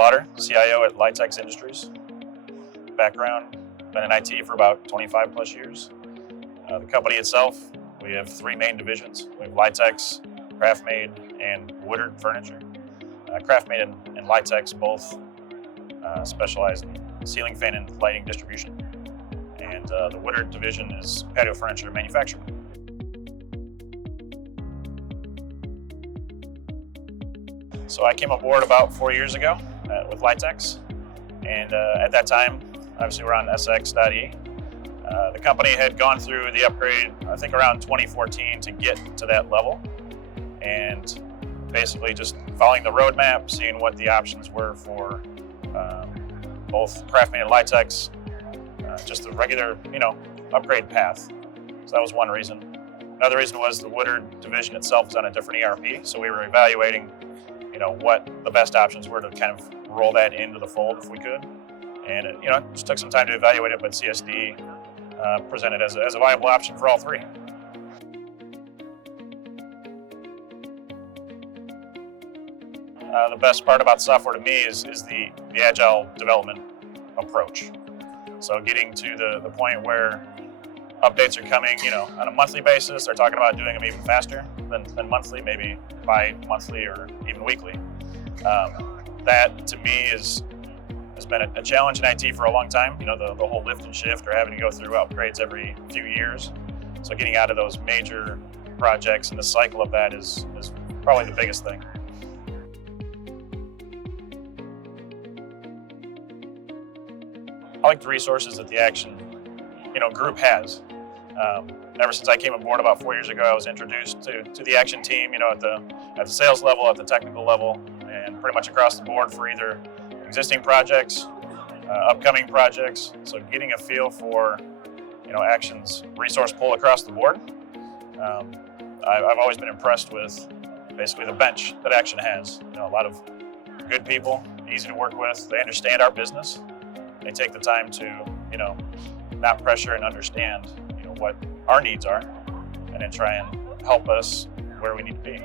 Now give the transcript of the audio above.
Lauder, CIO at Litex Industries. Background, been in IT for about 25 plus years. The company itself, we have three main divisions. We have Litex, Craftmade, and Woodard Furniture. Craftmade and Litex both specialize in ceiling fan and lighting distribution. And the Woodard division is patio furniture manufacturing. So I came aboard about 4 years ago with Litex, and at that time, obviously we're on SX.e. The company had gone through the upgrade, I think around 2014 to get to that level, and basically just following the roadmap, seeing what the options were for both Craftmade and Litex, just the regular, upgrade path. So that was one reason. Another reason was the Woodard division itself was on a different ERP, so we were evaluating what the best options were to kind of roll that into the fold if we could. And it just took some time to evaluate it, but CSD presented as a viable option for all three. The best part about software to me is the agile development approach. So getting to the point where updates are coming, on a monthly basis. They're talking about doing them even faster than monthly, maybe bi-monthly or even weekly. That to me has been a challenge in IT for a long time. The whole lift and shift or having to go through upgrades every few years. So getting out of those major projects and the cycle of that is probably the biggest thing. I like the resources that the Aktion group has. Ever since I came aboard about 4 years ago, I was introduced to the Aktion team, at the sales level, at the technical level, and pretty much across the board for either existing projects, upcoming projects. So getting a feel for, Aktion's resource pool across the board. I've always been impressed with basically the bench that Aktion has. A lot of good people, easy to work with. They understand our business. They take the time to, not pressure and understand, what our needs are, and then try and help us where we need to be.